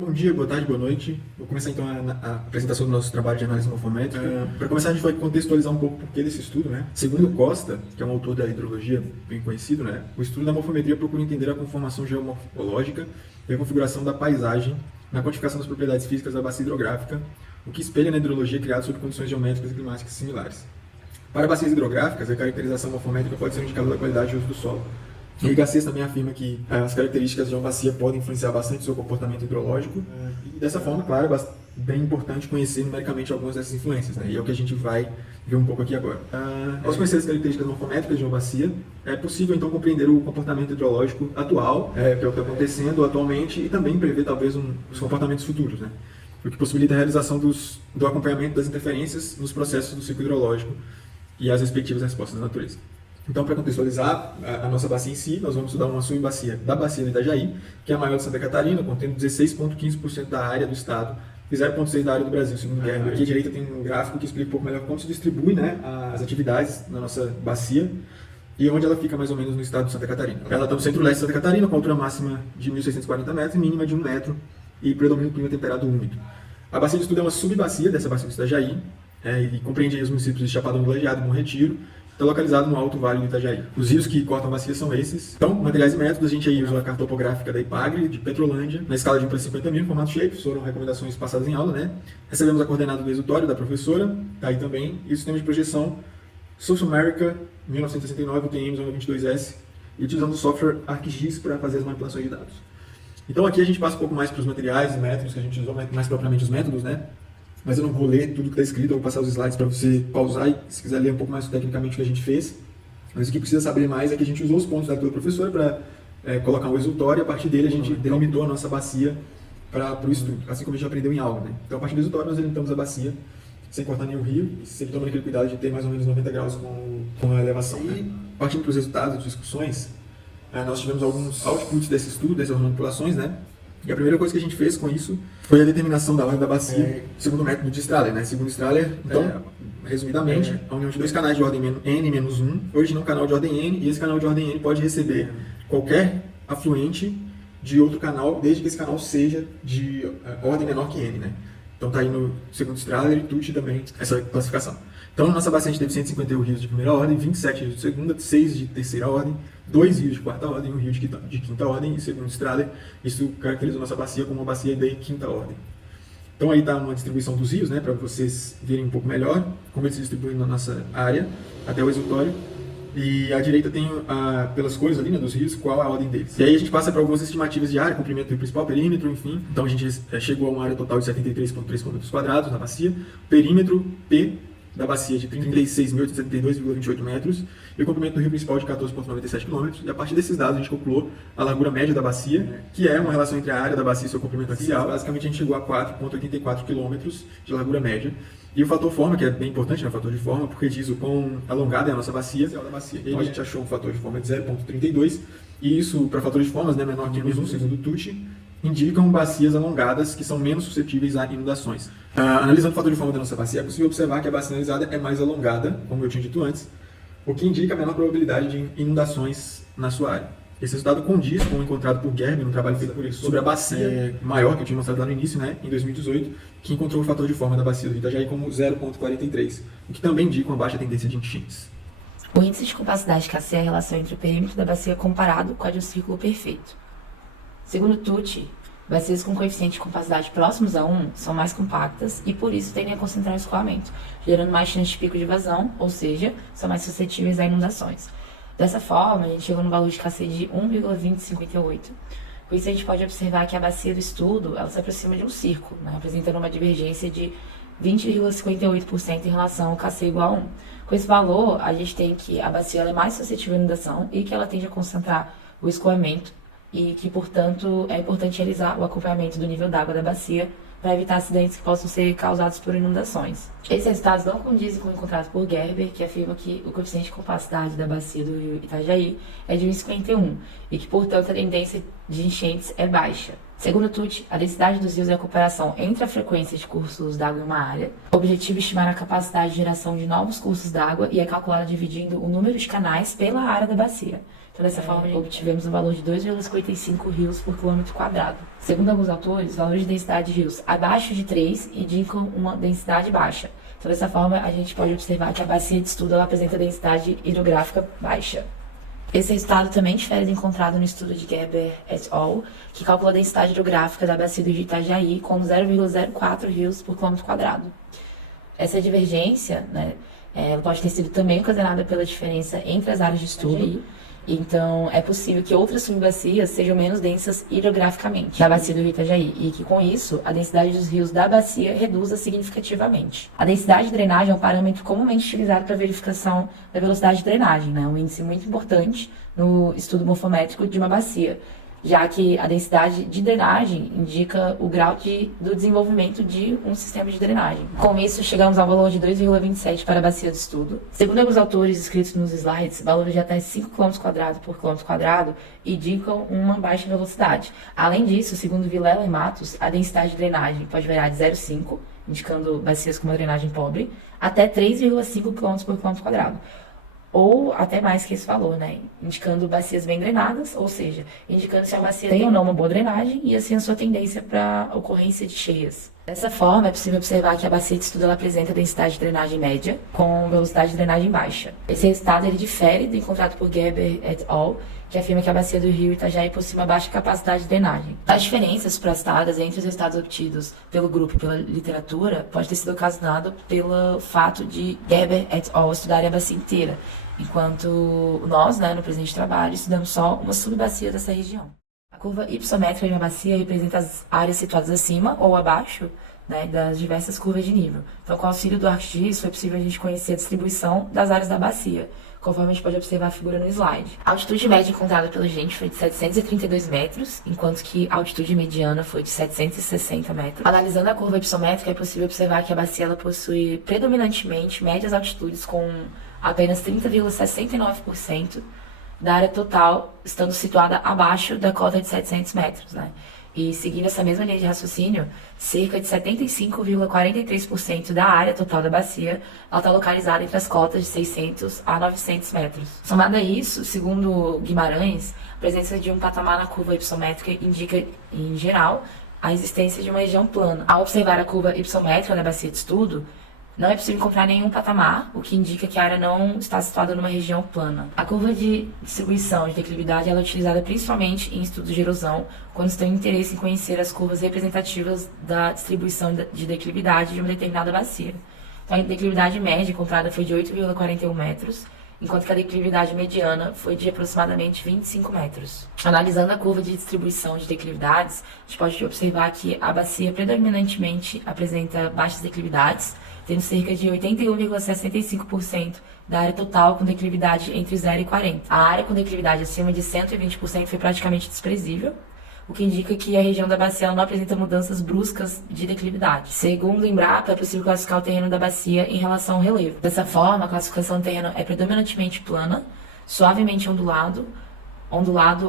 Bom dia, boa tarde, boa noite. Vou começar então a apresentação do nosso trabalho de análise morfométrica. Para começar, a gente vai contextualizar um pouco o porquê desse estudo, né? Segundo Costa, que é um autor da hidrologia bem conhecido, né? O estudo da morfometria procura entender a conformação geomorfológica e a configuração da paisagem na quantificação das propriedades físicas da bacia hidrográfica, o que espelha na hidrologia criada sob condições geométricas e climáticas similares. Para bacias hidrográficas, a caracterização morfométrica pode ser um indicador da qualidade de uso do solo. E Garcês também afirma que as características de uma bacia podem influenciar bastante o seu comportamento hidrológico. E dessa forma, claro, é bem importante conhecer numericamente algumas dessas influências, né? E é o que a gente vai ver um pouco aqui agora. Ao conhecer as características morfométricas de uma bacia, é possível então compreender o comportamento hidrológico atual, que é o que está acontecendo atualmente, e também prever talvez os comportamentos futuros, né? O que possibilita a realização do acompanhamento das interferências nos processos do ciclo hidrológico e as respectivas respostas da natureza. Então, para contextualizar a nossa bacia em si, nós vamos estudar uma subbacia da bacia do Itajaí, que é a maior de Santa Catarina, contendo 16,15% da área do estado e 0,6% da área do Brasil, segundo o Gerber. Aqui à direita tem um gráfico que explica um pouco melhor como se distribui, né, as atividades na nossa bacia e onde ela fica mais ou menos no estado de Santa Catarina. Ela está no centro-leste de Santa Catarina, com altura máxima de 1.640 metros e mínima de 1 metro e predomina o clima temperado úmido. A bacia de estudo é uma subbacia dessa bacia do Itajaí e compreende os municípios de Chapadão do Lajeado e Bom Retiro. Está localizado no Alto Vale do Itajaí. Os rios que cortam a bacia são esses. Então, materiais e métodos, a gente aí usa a carta topográfica da IPAGRE, de Petrolândia, na escala de 1 para 50 mil, formato shapes, foram recomendações passadas em aula, né? Recebemos a coordenada do exutório da professora, tá aí também, e o sistema de projeção South America 1969, UTM 22S, e utilizando o software ArcGIS para fazer as manipulações de dados. Então aqui a gente passa um pouco mais para os materiais e métodos que a gente usou, mais propriamente os métodos, né? Mas eu não vou ler tudo que está escrito, eu vou passar os slides para você pausar e, se quiser ler um pouco mais tecnicamente o que a gente fez. Mas o que precisa saber mais é que a gente usou os pontos da tua professora para colocar um exutório e a partir dele a gente delimitou a nossa bacia para o estudo, assim como a gente aprendeu em aula, né? Então, a partir do exutório, nós delimitamos a bacia sem cortar nenhum rio, sempre tomando aquele cuidado de ter mais ou menos 90 graus com a elevação. E, partindo para os resultados e discussões, nós tivemos alguns outputs desse estudo, dessas manipulações, né? E a primeira coisa que a gente fez com isso foi a determinação da ordem da bacia, segundo o método de Strahler, né? Segundo Strahler, então, resumidamente, a união de dois canais de ordem n-1 origina um canal de ordem n, e esse canal de ordem n pode receber qualquer afluente de outro canal, desde que esse canal seja de ordem menor que n, né? Então tá aí no segundo Strahler e Tucci também essa classificação. Então, nossa bacia a gente teve 151 rios de primeira ordem, 27 rios de segunda, 6 de terceira ordem, 2 rios de quarta ordem e 1 rio de quinta ordem, e segundo Strahler, isso caracteriza a nossa bacia como uma bacia de quinta ordem. Então aí está uma distribuição dos rios, né, para vocês verem um pouco melhor como eles se distribuem na nossa área, até o exutório. E à direita tem, pelas cores ali, né, dos rios, qual a ordem deles. E aí a gente passa para algumas estimativas de área, comprimento do rio principal, perímetro, enfim. Então a gente chegou a uma área total de 73,3 km² na bacia, perímetro P da bacia de 36.872,28 metros e o comprimento do rio principal de 14,97 km. E a partir desses dados a gente calculou a largura média da bacia, que é uma relação entre a área da bacia e seu comprimento axial. Basicamente a gente chegou a 4,84 km de largura média. E o fator forma, que é bem importante, né, o fator de forma, porque diz o quão alongada é a nossa bacia. Então a gente achou um fator de forma de 0,32 e isso, para fatores de formas, né, menor que -1, segundo o Tucci, indicam bacias alongadas que são menos suscetíveis a inundações. Analisando o fator de forma da nossa bacia, é possível observar que a bacia analisada é mais alongada, como eu tinha dito antes, o que indica a menor probabilidade de inundações na sua área. Esse resultado condiz com o encontrado por Gerber, um trabalho feito por ele sobre a bacia maior, que eu tinha mostrado lá no início, né, em 2018, que encontrou o fator de forma da bacia do Itajaí como 0,43, o que também indica uma baixa tendência de enchentes. O índice de capacidade KC é a relação entre o perímetro da bacia comparado com a de um círculo perfeito. Segundo Tucci, bacias com coeficiente de capacidade próximos a 1 são mais compactas e por isso tendem a concentrar o escoamento, gerando mais chance de pico de vazão, ou seja, são mais suscetíveis a inundações. Dessa forma, a gente chegou no valor de KC de 1,2058. Com isso, a gente pode observar que a bacia do estudo ela se aproxima de um círculo, né, apresentando uma divergência de 20,58% em relação ao KC igual a 1. Com esse valor, a gente tem que a bacia ela é mais suscetível à inundação e que ela tende a concentrar o escoamento e que, portanto, é importante realizar o acompanhamento do nível d'água da bacia para evitar acidentes que possam ser causados por inundações. Esses resultados não condizem com o encontrado por Gerber, que afirma que o coeficiente de capacidade da bacia do rio Itajaí é de 1,51 e que, portanto, a tendência de enchentes é baixa. Segundo Tucci, a densidade dos rios é a comparação entre a frequência de cursos d'água em uma área. O objetivo é estimar a capacidade de geração de novos cursos d'água e é calculada dividindo o número de canais pela área da bacia. Então, dessa forma, obtivemos um valor de 2,55 rios por quilômetro quadrado. Segundo alguns autores, valores de densidade de rios abaixo de 3 indicam uma densidade baixa. Então, dessa forma, a gente pode observar que a bacia de estudo ela apresenta densidade hidrográfica baixa. Esse resultado também difere do encontrado no estudo de Gerber et al., que calcula a densidade hidrográfica da bacia do rio Itajaí como 0,04 rios por quilômetro quadrado. Essa divergência, né, ela pode ter sido também ocasionada pela diferença entre as áreas de estudo. Então, é possível que outras subbacias sejam menos densas hidrograficamente da bacia do rio Itajaí e que, com isso, a densidade dos rios da bacia reduza significativamente. A densidade de drenagem é um parâmetro comumente utilizado para verificação da velocidade de drenagem, né? Um índice muito importante no estudo morfométrico de uma bacia, já que a densidade de drenagem indica o grau do desenvolvimento de um sistema de drenagem. Com isso, chegamos ao valor de 2,27 para a bacia do estudo. Segundo alguns autores escritos nos slides, valores de até 5 km² por km² indicam uma baixa velocidade. Além disso, segundo Vilela e Matos, a densidade de drenagem pode variar de 0,5, indicando bacias com uma drenagem pobre, até 3,5 km por km². Ou até mais que esse valor, né? Indicando bacias bem drenadas, ou seja, indicando se a bacia tem ou não uma boa drenagem e assim a sua tendência para ocorrência de cheias. Dessa forma, é possível observar que a bacia de estudo ela apresenta densidade de drenagem média com velocidade de drenagem baixa. Esse resultado ele difere do encontrado por Gerber et al., que afirma que a bacia do rio Itajaí possui uma baixa capacidade de drenagem. As diferenças prostadas entre os resultados obtidos pelo grupo e pela literatura pode ter sido ocasionado pelo fato de Gerber et al. Estudarem a bacia inteira, enquanto nós, né, no presente trabalho, estudamos só uma subbacia dessa região. A curva ipsométrica de uma bacia representa as áreas situadas acima ou abaixo, né, das diversas curvas de nível. Então, com o auxílio do ArcGIS, foi possível a gente conhecer a distribuição das áreas da bacia, conforme a gente pode observar a figura no slide. A altitude média encontrada pela gente foi de 732 metros, enquanto que a altitude mediana foi de 760 metros. Analisando a curva ipsométrica, é possível observar que a bacia ela possui predominantemente médias altitudes com apenas 30,69% da área total estando situada abaixo da cota de 700 metros, né? E seguindo essa mesma linha de raciocínio, cerca de 75,43% da área total da bacia está localizada entre as cotas de 600 a 900 metros. Somado a isso, segundo Guimarães, a presença de um patamar na curva ipsométrica indica, em geral, a existência de uma região plana. Ao observar a curva ipsométrica da bacia de estudo, não é possível encontrar nenhum patamar, o que indica que a área não está situada numa região plana. A curva de distribuição de declividade ela é utilizada principalmente em estudos de erosão, quando se tem interesse em conhecer as curvas representativas da distribuição de declividade de uma determinada bacia. Então, a declividade média encontrada foi de 8,41 metros, enquanto que a declividade mediana foi de aproximadamente 25 metros. Analisando a curva de distribuição de declividades, a gente pode observar que a bacia predominantemente apresenta baixas declividades, tendo cerca de 81,65% da área total com declividade entre 0 e 40. A área com declividade acima de 120% foi praticamente desprezível, o que indica que a região da bacia não apresenta mudanças bruscas de declividade. Segundo o Embrapa, é possível classificar o terreno da bacia em relação ao relevo. Dessa forma, a classificação do terreno é predominantemente plana, suavemente ondulado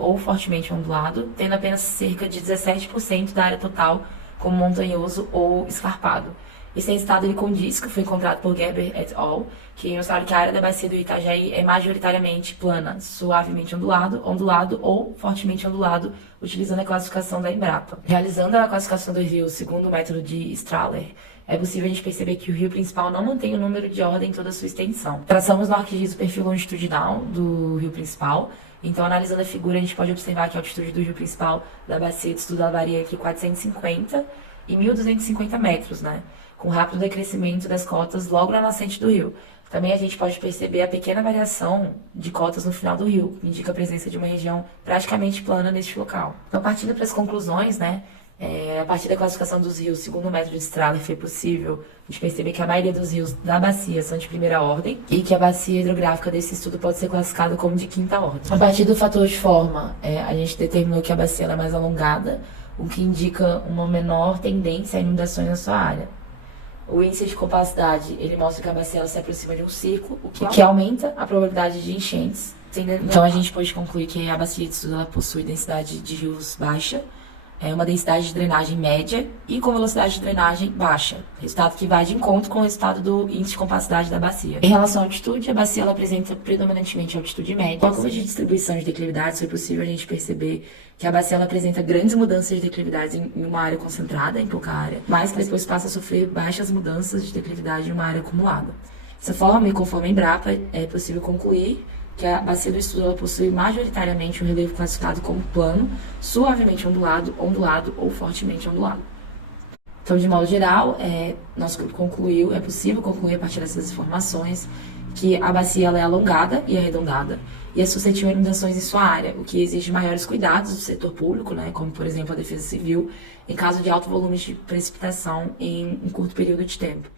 ou fortemente ondulado, tendo apenas cerca de 17% da área total como montanhoso ou escarpado. Esse resultado ele condiz que foi encontrado por Gerber et al., que mostraram que a área da bacia do Itajaí é majoritariamente plana, suavemente ondulado ou fortemente ondulado, utilizando a classificação da Embrapa. Realizando a classificação do rio segundo o método de Strahler, é possível a gente perceber que o rio principal não mantém o número de ordem em toda a sua extensão. Traçamos no ArcGIS o perfil longitudinal do rio principal. Então, analisando a figura, a gente pode observar que a altitude do rio principal da bacia de estudo varia entre 450 e 1.250 metros, né? Com rápido decrescimento das cotas logo na nascente do rio. Também a gente pode perceber a pequena variação de cotas no final do rio, que indica a presença de uma região praticamente plana neste local. Então, partindo para as conclusões, né? A partir da classificação dos rios segundo o método de Strahler, foi possível a gente perceber que a maioria dos rios da bacia são de primeira ordem e que a bacia hidrográfica desse estudo pode ser classificada como de quinta ordem. A partir do fator de forma, a gente determinou que a bacia é mais alongada, o que indica uma menor tendência a inundações na sua área. O índice de compacidade, ele mostra que a bacia se aproxima de um círculo, o que aumenta a probabilidade de enchentes. Então, a gente pode concluir que a bacia de estudo ela possui densidade de rios baixa, é uma densidade de drenagem média e com velocidade de drenagem baixa, resultado que vai de encontro com o resultado do índice de compacidade da bacia. Em relação à altitude, a bacia ela apresenta predominantemente altitude média. Com a curva de distribuição de declividades, foi possível a gente perceber que a bacia ela apresenta grandes mudanças de declividades em uma área concentrada, em pouca área, mas que depois passa a sofrer baixas mudanças de declividade em uma área acumulada. Dessa forma, e conforme a Embrapa, é possível concluir que a bacia do estudo ela possui majoritariamente um relevo classificado como plano, suavemente ondulado, ondulado ou fortemente ondulado. Então, de modo geral, nosso grupo concluiu, é possível concluir a partir dessas informações que a bacia ela é alongada e arredondada e é suscetível a inundações em sua área, o que exige maiores cuidados do setor público, né, como, por exemplo, a Defesa Civil, em caso de alto volume de precipitação em um curto período de tempo.